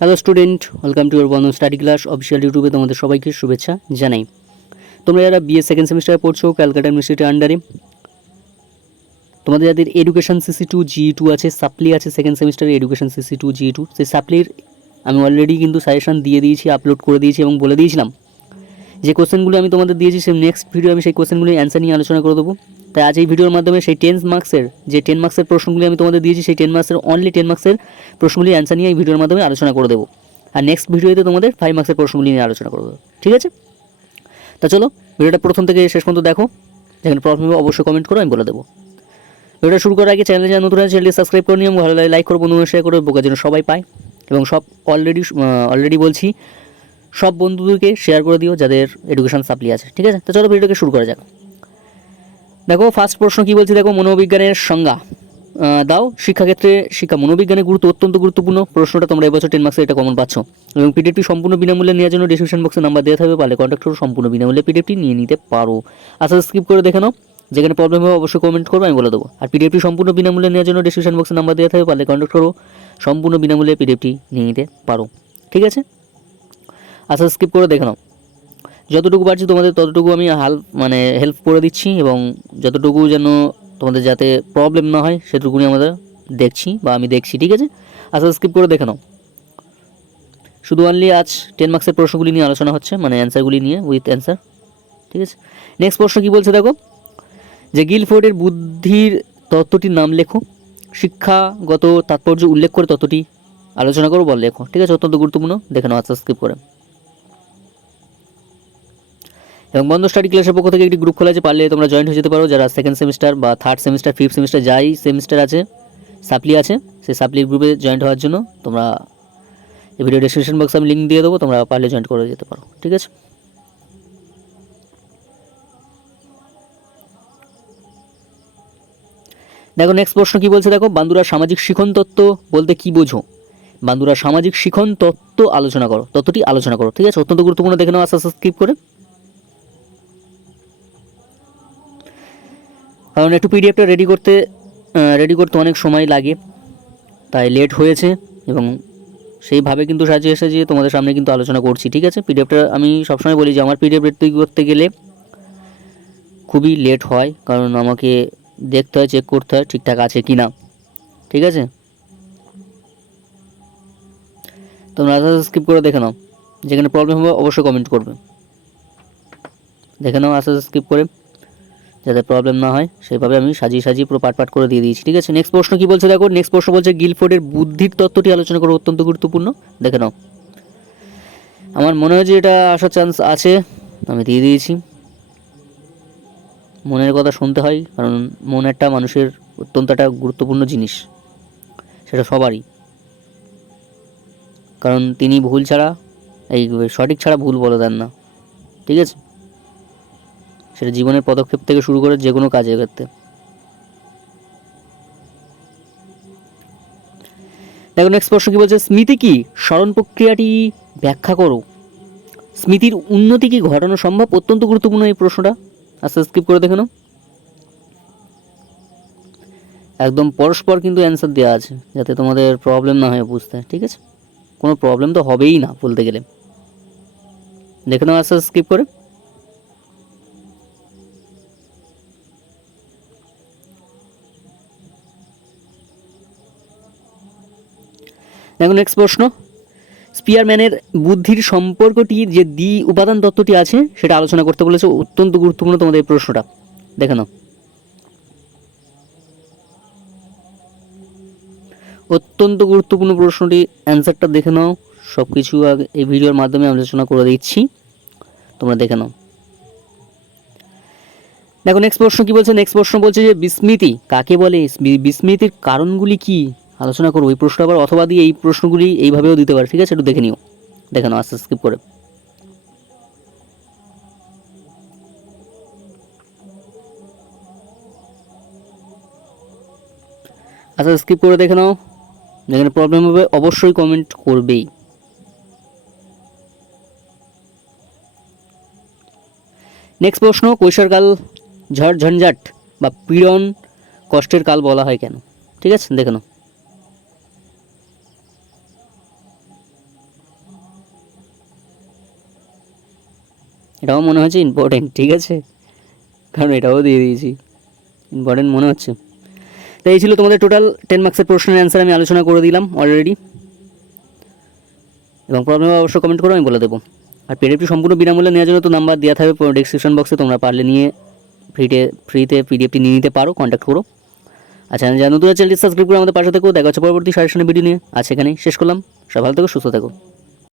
Hello student, welcome to your Bandhan study class official ইউটিউবে তোমাদের সবাইকে শুভেচ্ছা জানাই। তোমরা যারা বিএ সেকেন্ড সেমিস্টারে পড়ছো ক্যালকাটা ইউনিভার্সিটির আন্ডারে, তোমাদের যাদের এডুকেশন সিসি2 জি2 আছে, সাপ্লি আছে সেকেন্ড সেমিস্টারে এডুকেশন সিসি2 জি2, সেই সাপ্লির আমি অলরেডি কিন্তু সাজেশন দিয়ে দিয়েছি, আপলোড করে দিয়েছি এবং বলে দিয়েছিলাম যে কোশ্চেনগুলো আমি তোমাদের দিয়েছি সেই নেক্সট ভিডিও আমি সেই কোশ্চেনগুলি অ্যান্সার নিয়ে আলোচনা করে দেবো। তাই আজ এই ভিডিওর মাধ্যমে সেই 10 মার্কসের যে 10 মার্কসের প্রশ্নগুলি আমি তোমাদের দিয়েছি সেই 10 মার্কসের অনলি 10 মার্কসের প্রশ্নগুলি অ্যান্সার নিয়ে এই ভিডিওর মাধ্যমে আলোচনা করে দেবো। আর নেক্সট ভিডিওতে তোমাদের 5 মার্কসের প্রশ্নগুলি নিয়ে আলোচনা করে দেবো, ঠিক আছে? তা চলো ভিডিওটা প্রথম থেকে শেষ পর্যন্ত দেখো, যেখানে প্রবলেম হবে অবশ্যই কমেন্ট করো, আমি বলে দেবো। ভিডিওটা শুরু করার আগে চ্যানেলে যারা নতুন আছে চ্যানেলটি সাবস্ক্রাইব করে নিও, ভালো লাগে লাইক করো, বন্ধুদের শেয়ার করো, বোকা যেন সবাই পায়। এবং সব অলরেডি বলছি সব বন্ধুদেরকে শেয়ার করে দিও যাদের এডুকেশন সাপ্লি আছে, ঠিক আছে? তো চলো ভিডিওটাকে শুরু করা যাক। দেখো ফার্স্ট প্রশ্ন কি বলছি, দেখো মনোবিজ্ঞানের সংজ্ঞা দাও। শিক্ষাক্ষেত্রে শিক্ষা মনোবিজ্ঞানের গুরুত্ব অত্যন্ত গুরুত্বপূর্ণ। প্রশ্নটা তোমরা এবছর 10 মার্কসে এটা কমন পাচ্ছ। এবং পিডিএফটি সম্পূর্ণ বিনামূল্যে নেওয়ার জন্য ডিসক্রিপশন বক্সে নাম্বার দেওয়া থাকবে, পারলে কন্ট্যাক্ট করো, সম্পূর্ণ বিনামূল্যে পিডিএফটি নিয়ে নিতে পারো। আচ্ছা স্কিপ করে দেখে নাও, যেখানে প্রবলেম হবে অবশ্যই কমেন্ট করবো, আমি বলে দেবো। আর পিডিএফটি সম্পূর্ণ বিনামূল্যে নেওয়ার জন্য ডিসক্রিপশন বক্সে নাম্বার দেওয়া থাকবে, পারলে কন্ট্যাক্ট করো, সম্পূর্ণ বিনামূল্যে পিডিএফটি নিয়ে নিতে পারো, ঠিক আছে? আচ্ছা স্কিপ করে দেখে নাও। যতটুকু পারছি তোমাদের ততটুকু আমি হেল্প করে দিচ্ছি, এবং যতটুকু যেন তোমাদের যাতে প্রবলেম না হয় সেটুকুনি আমাদের দেখছি বা আমি দেখছি, ঠিক আছে? আচ্ছা স্কিপ করে দেখে নাও। শুধু অনলি আজ 10 মার্কসের প্রশ্নগুলি নিয়ে আলোচনা হচ্ছে, মানে অ্যান্সারগুলি নিয়ে উইথ অ্যান্সার, ঠিক আছে? নেক্সট প্রশ্ন কী বলছে দেখো, যে গিলফোর্ডের বুদ্ধির তত্ত্বটির নাম লেখো, শিক্ষাগত তাৎপর্য উল্লেখ করে তত্ত্বটি আলোচনা করো, বল লেখো, ঠিক আছে? অত্যন্ত গুরুত্বপূর্ণ, দেখে নাও। আচ্ছা স্কিপ করে। এবং বন্ধ স্টাডি ক্লাসের পক্ষ থেকে একটি গ্রুপ খোলা আছে, পারলে তোমরা জয়েন্ট হয়ে যেতে পারো। যারা সেকেন্ড সেমিস্টার বা থার্ড সেমিস্টার, ফিফথ সেমিস্টার যাই সেমিস্টার আছে, সাপ্লি আছে, সেই সাপ্লির গ্রুপে জয়েন্ট হওয়ার জন্য তোমরা এই ভিডিও ডেসক্রিপশন বক্সে আমি লিঙ্ক দিয়ে দেবো, তোমরা পারলে জয়েন্ট করে যেতে পারো, ঠিক আছে? দেখো নেক্সট প্রশ্ন কী বলছে দেখো, বান্দুরা সামাজিক শিখন তত্ত্ব বলতে কী বোঝো? বান্দুরা সামাজিক শিখন তত্ত্ব আলোচনা করো, তত্ত্বটি আলোচনা করো, ঠিক আছে? অত্যন্ত গুরুত্বপূর্ণ, দেখে নাও। আস্তে আস্তে স্কিপ করে, কারণ একটু পিডিএফটা রেডি করতে অনেক সময় লাগে, তাই লেট হয়েছে। এবং সেইভাবে কিন্তু সাজিয়ে তোমাদের সামনে কিন্তু আলোচনা করছি, ঠিক আছে? পিডিএফটা আমি সবসময় বলি যে আমার পিডিএফ তৈরি করতে গেলে খুবই লেট হয়, কারণ আমাকে দেখতে হয়, চেক করতে হয় ঠিকঠাক আছে কি না, ঠিক আছে? তোমরা স্কিপ করে দেখে নাও, যেখানে প্রবলেম হবে অবশ্যই কমেন্ট করবে, দেখে নাও আস্তে স্কিপ করে, যাতে প্রবলেম না হয় সেইভাবে আমি সাজিয়ে পুরো পাট করে দিয়ে দিয়েছি, ঠিক আছে? নেক্সট প্রশ্ন কী বলছে দেখো, নেক্সট প্রশ্ন বলছে গিলফোর্ডের বুদ্ধির তত্ত্বটি আলোচনা করো, অত্যন্ত গুরুত্বপূর্ণ, দেখে নাও। আমার মনে হয় যে এটা আসার চান্স আছে, আমি দিয়ে দিয়েছি। মনের কথা শুনতে হয়, কারণ মন একটা মানুষের অত্যন্ত একটা গুরুত্বপূর্ণ জিনিস, সেটা সবারই, কারণ তিনি ভুল ছাড়া সঠিক ছাড়া ভুল বলে দেন না, ঠিক আছে? সেটা জীবনের পদক্ষেপ থেকে শুরু করে যে কোনো কাজের ক্ষেত্রে। দেখো নেক্সট প্রশ্ন কী বলছে, স্মৃতি কি, স্মরণ প্রক্রিয়াটি ব্যাখ্যা করো। স্মৃতির উন্নতি কি ঘটানো সম্ভব? অত্যন্ত গুরুত্বপূর্ণ এই প্রশ্নটা, আস্তে স্কিপ করে দেখে নাও। একদম পরস্পর কিন্তু অ্যান্সার দেওয়া আছে, যাতে তোমাদের প্রবলেম না হয় বুঝতে, ঠিক আছে? কোনো প্রবলেম তো হবেই না বলতে গেলে, দেখে নাও আস্তে স্কিপ করে। দেখো নেক্সট প্রশ্ন, স্পিয়ারম্যানের বুদ্ধির সম্পর্কটি যে দ্বি উপাদান তত্ত্বটি আছে সেটা আলোচনা করতে বলেছে, অত্যন্ত গুরুত্বপূর্ণ তোমাদের এই প্রশ্নটা, দেখে নাও। অত্যন্ত গুরুত্বপূর্ণ প্রশ্নটি, অ্যান্সারটা দেখে নাও। সব কিছু আগে এই ভিডিওর মাধ্যমে আলোচনা করে দিচ্ছি, তোমরা দেখে নাও। দেখো নেক্সট প্রশ্ন কী বলছে, নেক্সট প্রশ্ন বলছে যে বিস্মৃতি কাকে বলে, বিস্মৃতির কারণগুলি কি আলোচনা করো। এই প্রশ্ন আবার অথবা দিয়ে এই প্রশ্নগুলি এইভাবেও দিতে পারে, ঠিক আছে? একটু দেখে নিও, দেখে নাও আস্তে স্কিপ করে। আচ্ছা স্কিপ করে দেখে নাও, যেখানে প্রবলেম হবে অবশ্যই কমেন্ট করবেই। নেক্সট প্রশ্ন, কৈশোরকাল ঝড় ঝঞ্ঝাট বা পীড়ন কষ্টের কাল বলা হয় কেন, ঠিক আছে? দেখে নাও। এটাও মনে হচ্ছে ইম্পর্টেন্ট, ঠিক আছে, কারণ এটাও দিয়ে দিয়েছি, ইম্পর্টেন্ট মনে হচ্ছে। তো এই ছিল তোমাদের টোটাল 10 মার্কসের প্রশ্নের অ্যান্সার আমি আলোচনা করে দিলাম অলরেডি, এবং প্রবলেম অবশ্যই কমেন্ট করো, আমি বলে দেবো। আর পিডিএফটি সম্পূর্ণ বিনামূল্যে নেওয়ার জন্য তো নাম্বার দেওয়া থাকবে ডেসক্রিপশন বক্সে, তোমরা পারলে নিয়ে ফ্রিতে পিডিএফটি নিয়ে নিতে পারো, কন্ট্যাক্ট করো। আচ্ছা, যারা নতুন চ্যানেলটি সাবস্ক্রাইব করে আমাদের পাশে থেকো। দেখা হচ্ছে পরবর্তী সাজেশনের ভিডিও নিয়ে। আজ এখানেই শেষ করলাম। সবাই ভালো থেকো, সুস্থ থেকো।